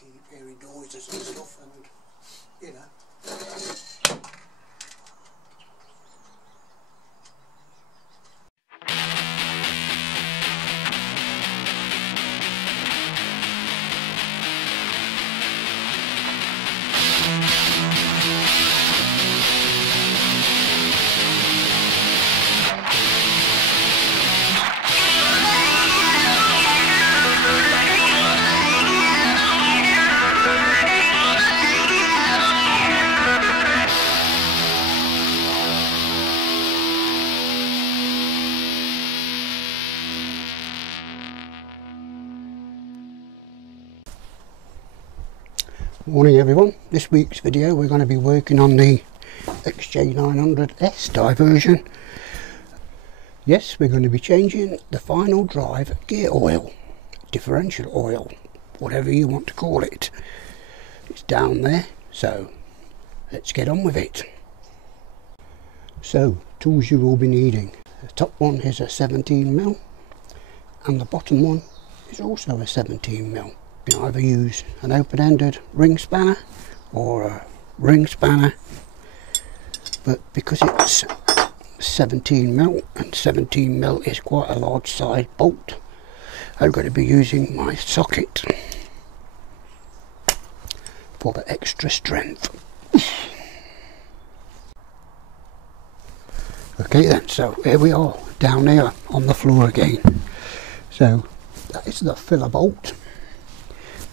keep hearing noises and stuff, and you know. Morning everyone, this week's video we're going to be working on the Xj900S Diversion. Yes, we're going to be changing the final drive gear oil, differential oil, whatever you want to call it. It's down there, so let's get on with it. So, tools you will be needing. The top one is a 17mm and the bottom one is also a 17mm. You can either use an open-ended ring spanner or a ring spanner, but because it's 17mm and 17mm is quite a large size bolt, I'm going to be using my socket for the extra strength. Okay then, so here we are down here on the floor again. So that is the filler bolt,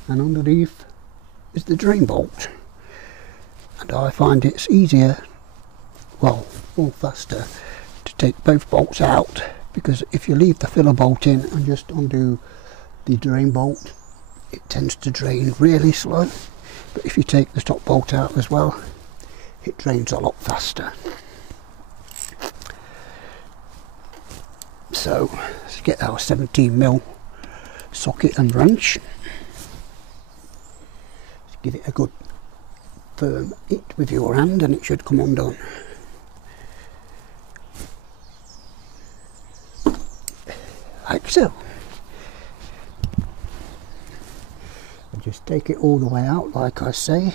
and underneath is the drain bolt, and I find it's easier, well, or faster to take both bolts out, because if you leave the filler bolt in and just undo the drain bolt, it tends to drain really slow, but if you take the top bolt out as well, it drains a lot faster. So let's get our 17mm socket and wrench. Give it a good firm hit with your hand and it should come undone. Like so. And just take it all the way out like I say.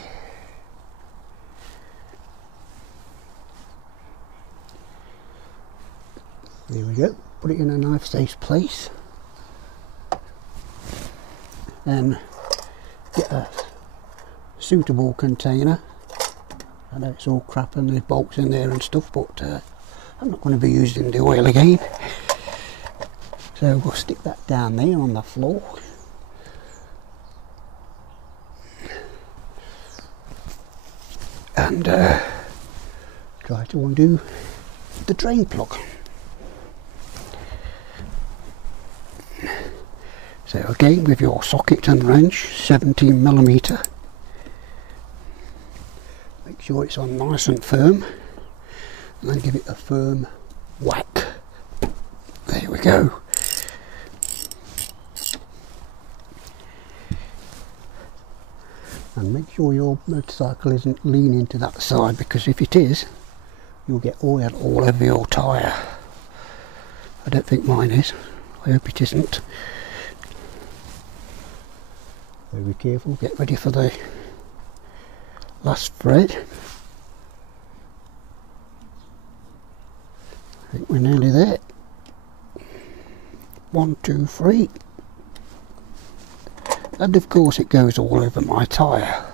There we go. Put it in a nice safe place. Then get a suitable container. I know it's all crap and there's bolts in there and stuff, but I'm not going to be using the oil again, so we'll stick that down there on the floor. And try to undo the drain plug. So again, with your socket and wrench, 17mm, make sure it's on nice and firm, and then give it a firm whack. There we go. And make sure your motorcycle isn't leaning to that side, because if it is, you'll get oil all over your tyre. I don't think mine is. I hope it isn't. So be careful, get ready for the last thread. I think we're nearly there. 1, 2, 3. And of course it goes all over my tyre.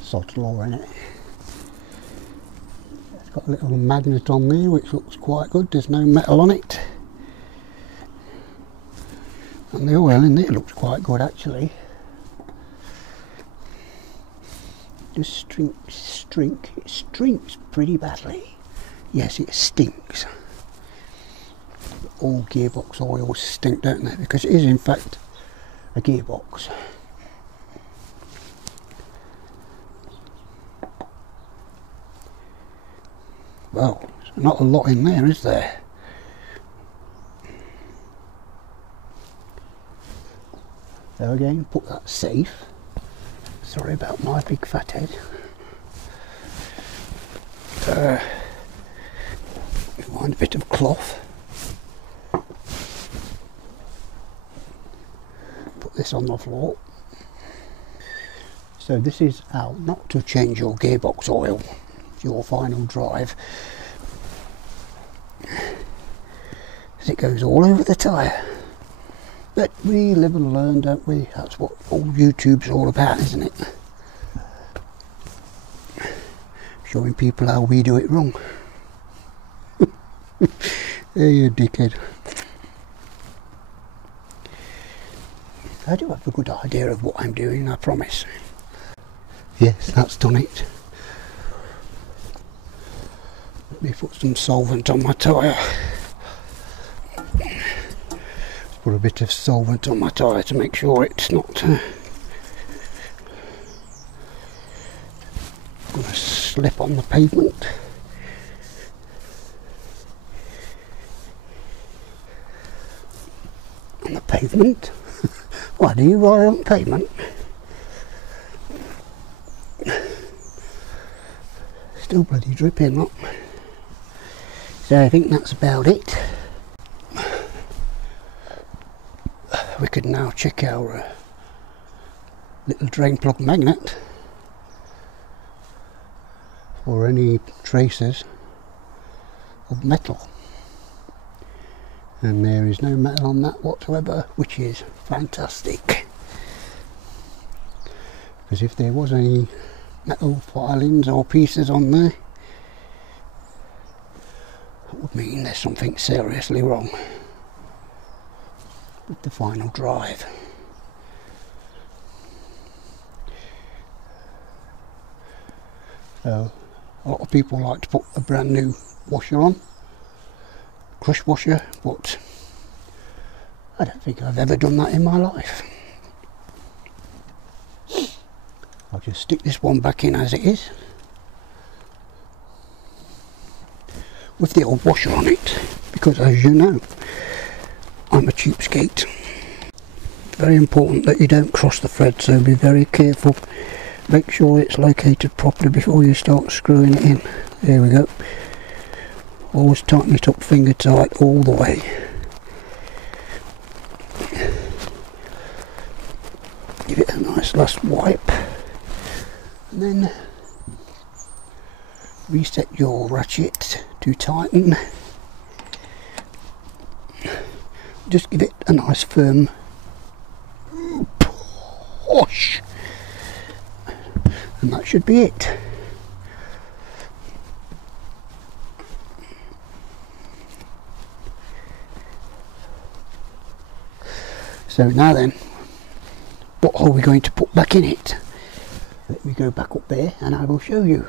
Sod's law in it. It's got a little magnet on there which looks quite good, there's no metal on it. And the oil in there looks quite good actually. Just it stinks pretty badly. Yes, it stinks. All gearbox oils stink, don't they? Because it is in fact a gearbox. Well, not a lot in there, is there? So again, put that safe. Sorry about my big fat head. Find a bit of cloth. Put this on the floor. So this is how not to change your gearbox oil, your final drive, as it goes all over the tyre. But we live and learn, don't we? That's what all YouTube's all about, isn't it? Showing people how we do it wrong. Hey, you dickhead. I do have a good idea of what I'm doing, I promise. Yes, that's done it. Let me put some solvent on my tyre. Put a bit of solvent on my tyre to make sure it's not going to slip on the pavement. On the pavement? Why do you ride on pavement? Still bloody dripping, look. So I think that's about it. We could now check our little drain plug magnet for any traces of metal, and there is no metal on that whatsoever, which is fantastic, because if there was any metal filings or pieces on there, that would mean there's something seriously wrong with the final drive. So a lot of people like to put a brand new washer on, crush washer, but I don't think I've ever done that in my life. I'll just stick this one back in as it is, with the old washer on it, because as you know, I'm a cheapskate. Very important that you don't cross the thread, so be very careful. Make sure it's located properly before you start screwing it in. There we go. Always tighten it up finger tight all the way. Give it a nice last wipe, and then reset your ratchet to tighten. Just give it a nice firm push, and that should be it. So now then, what are we going to put back in it? Let me go back up there and I will show you.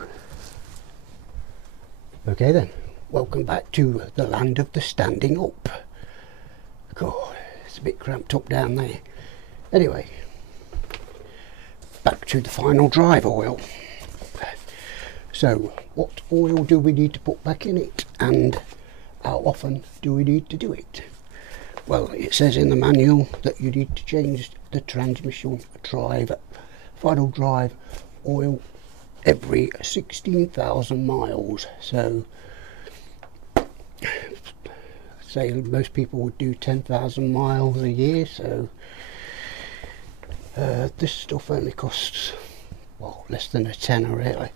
Okay then, welcome back to the land of the standing up. God, it's a bit cramped up down there. Anyway, back to the final drive oil. So what oil do we need to put back in it, and how often do we need to do it? Well, it says in the manual that you need to change the transmission drive, final drive oil every 16,000 miles. So say most people would do 10,000 miles a year, so this stuff only costs, well, less than a tenner really.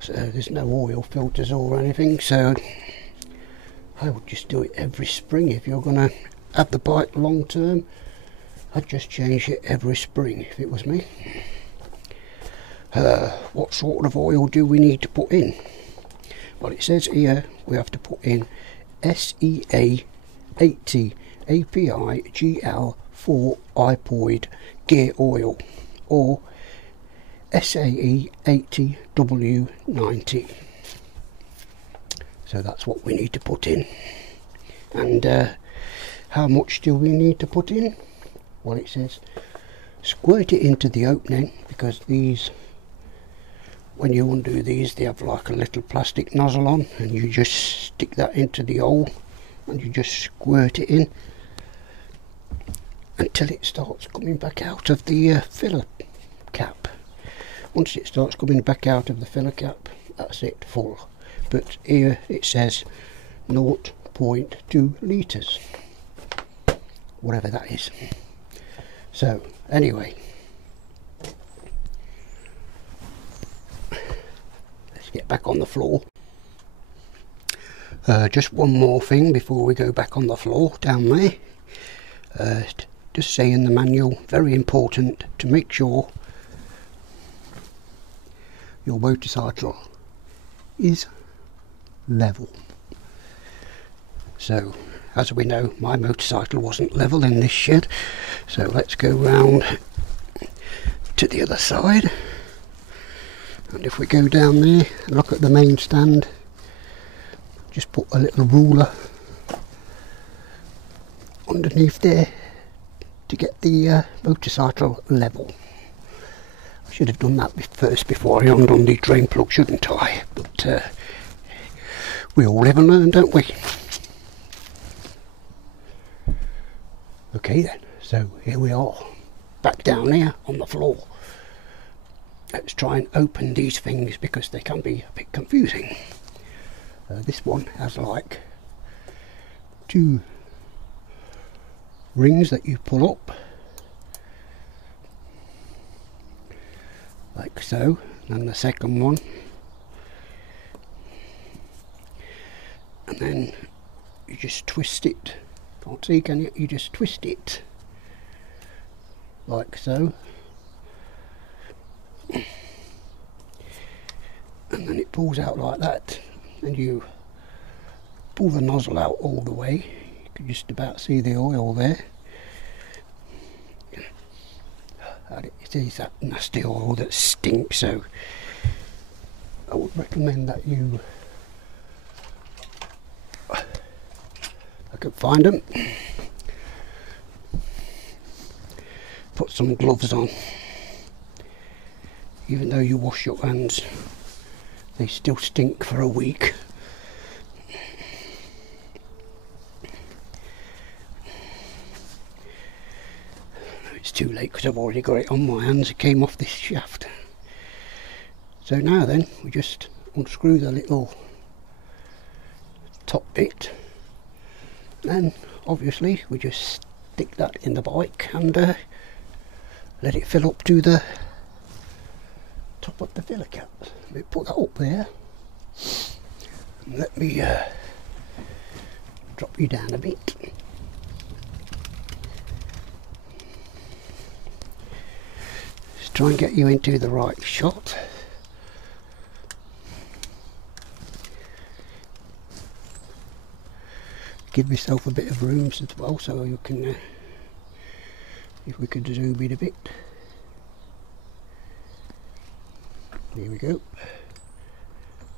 So there's no oil filters or anything, so I would just do it every spring. If you're going to have the bike long term, I'd just change it every spring if it was me. What sort of oil do we need to put in? Well, it says here we have to put in SEA 80 API GL 4 iPod gear oil, or SAE 80 W90. So that's what we need to put in. And how much do we need to put in? Well, it says squirt it into the opening, because these, when you undo these, they have like a little plastic nozzle on, and you just stick that into the hole and you just squirt it in until it starts coming back out of the filler cap. Once it starts coming back out of the filler cap, that's it, full. But here it says 0.2 litres, whatever that is. So anyway, get back on the floor. Just one more thing before we go back on the floor down there. Just say in the manual, very important to make sure your motorcycle is level. So as we know, my motorcycle wasn't level in this shed, so let's go round to the other side, and if we go down there and look at the main stand, just put a little ruler underneath there to get the motorcycle level. I should have done that first before I undone the drain plug, shouldn't I? But we all live and learn, don't we? Okay then, so here we are, back down here on the floor. Let's try and open these things because they can be a bit confusing. This one has like 2 rings that you pull up, like so, and the second one, and then you just twist it. Can't see, can you? You just twist it like so, and then it pulls out like that, and you pull the nozzle out all the way. You can just about see the oil there. It is that nasty oil that stinks, so I would recommend that you, I could find them, put some gloves on. Even though you wash your hands, they still stink for a week. It's too late because I've already got it on my hands. It came off this shaft. So now then, we just unscrew the little top bit, and obviously we just stick that in the bike and let it fill up to the top of the filler cap. Let me put that up there, and let me drop you down a bit. Just try and get you into the right shot. Give myself a bit of room as well, so you can, if we could zoom in a bit. There we go.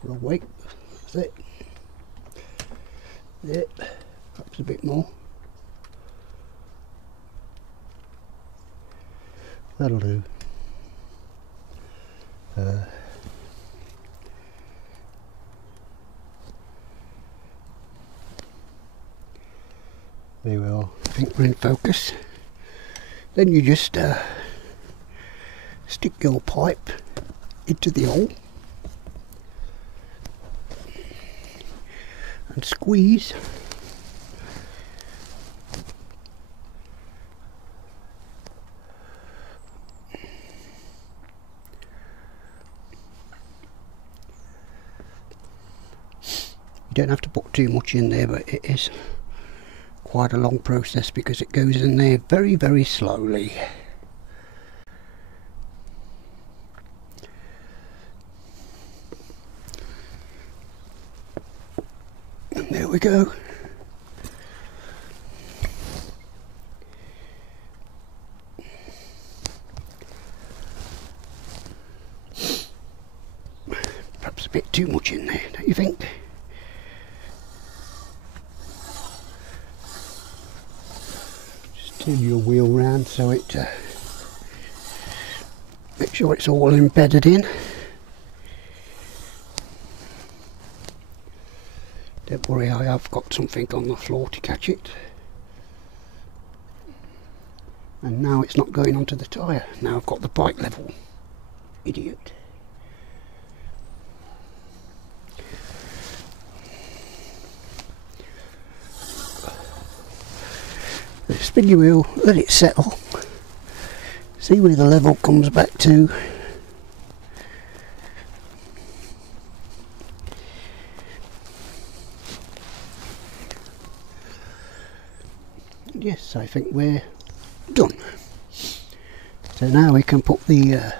Wrong way. That's it. There. Perhaps a bit more. That'll do. There we are. I think we're in focus. Then you just stick your pipe into the hole and squeeze. You don't have to put too much in there, but it is quite a long process because it goes in there very, very slowly. And there we go. Perhaps a bit too much in there, don't you think? Turn your wheel round so it make sure it's all embedded in. Don't worry, I have got something on the floor to catch it. And now it's not going onto the tyre. Now I've got the bike level. Idiot. Spin your wheel, let it settle, see where the level comes back to, yes, I think we're done. So now we can put the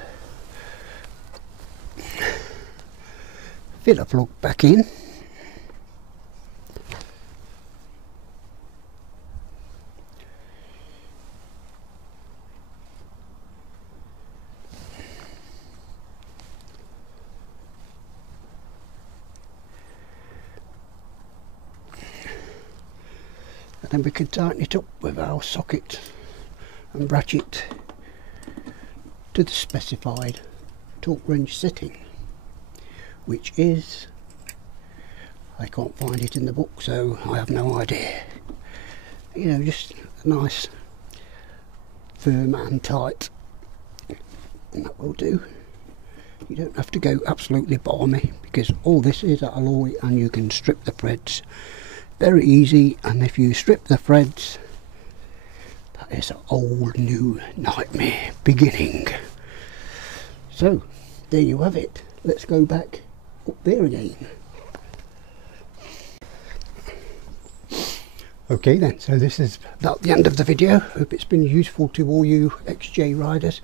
filler plug back in. And then we can tighten it up with our socket and ratchet to the specified torque wrench setting, which is, I can't find it in the book, so I have no idea. You know, just a nice firm and tight, and that will do. You don't have to go absolutely balmy, because all this is alloy and you can strip the threads very easy, and if you strip the threads, that is an old new nightmare beginning. So there you have it. Let's go back up there again. Okay then, so this is about the end of the video. Hope it's been useful to all you XJ riders.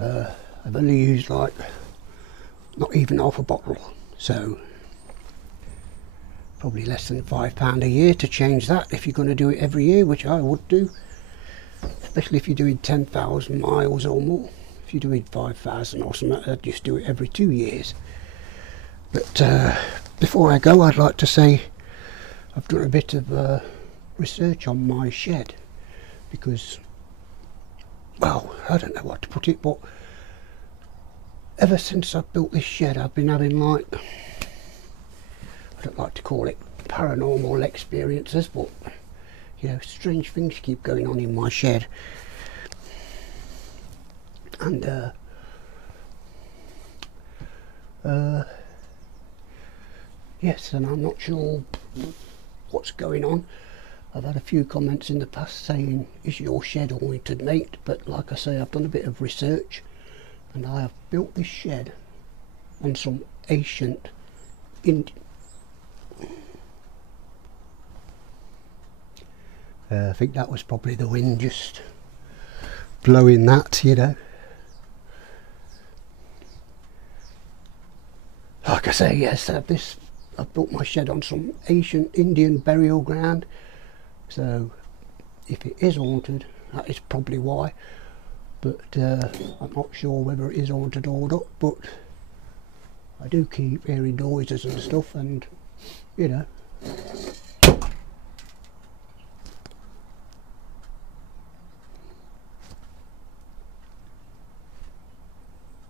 I've only used like not even half a bottle, so probably less than £5 a year to change that if you're going to do it every year, which I would do, especially if you're doing 10,000 miles or more. If you're doing 5,000 or something, I'd just do it every 2 years. But before I go, I'd like to say I've done a bit of research on my shed, because, well, I don't know what to put it, but ever since I've built this shed, I've been having, like, I don't like to call it paranormal experiences, but you know, strange things keep going on in my shed. And yes, and I'm not sure what's going on. I've had a few comments in the past saying, is your shed haunted, mate? But like I say, I've done a bit of research, and I have built this shed on some ancient I think that was probably the wind just blowing that, you know. Like I say, yes, I've built my shed on some ancient Indian burial ground, so if it is haunted, that is probably why. But I'm not sure whether it is haunted or not, but I do keep hearing noises and stuff, and you know,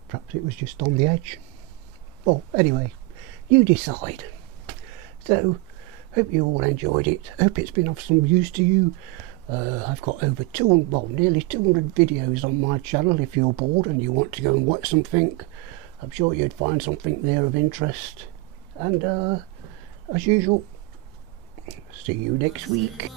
perhaps it was just on the edge. Well, anyway, you decide. So, hope you all enjoyed it. Hope it's been of some use to you. I've got over 200, well, nearly 200 videos on my channel. If you're bored and you want to go and watch something, I'm sure you'd find something there of interest. And as usual, see you next week.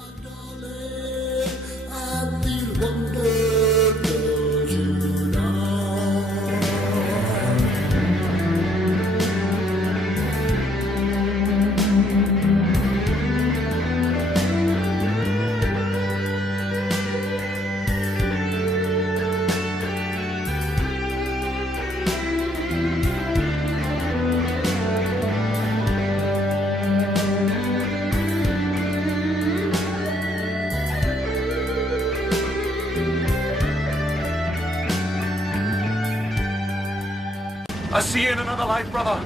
I'll see you in another life, brother.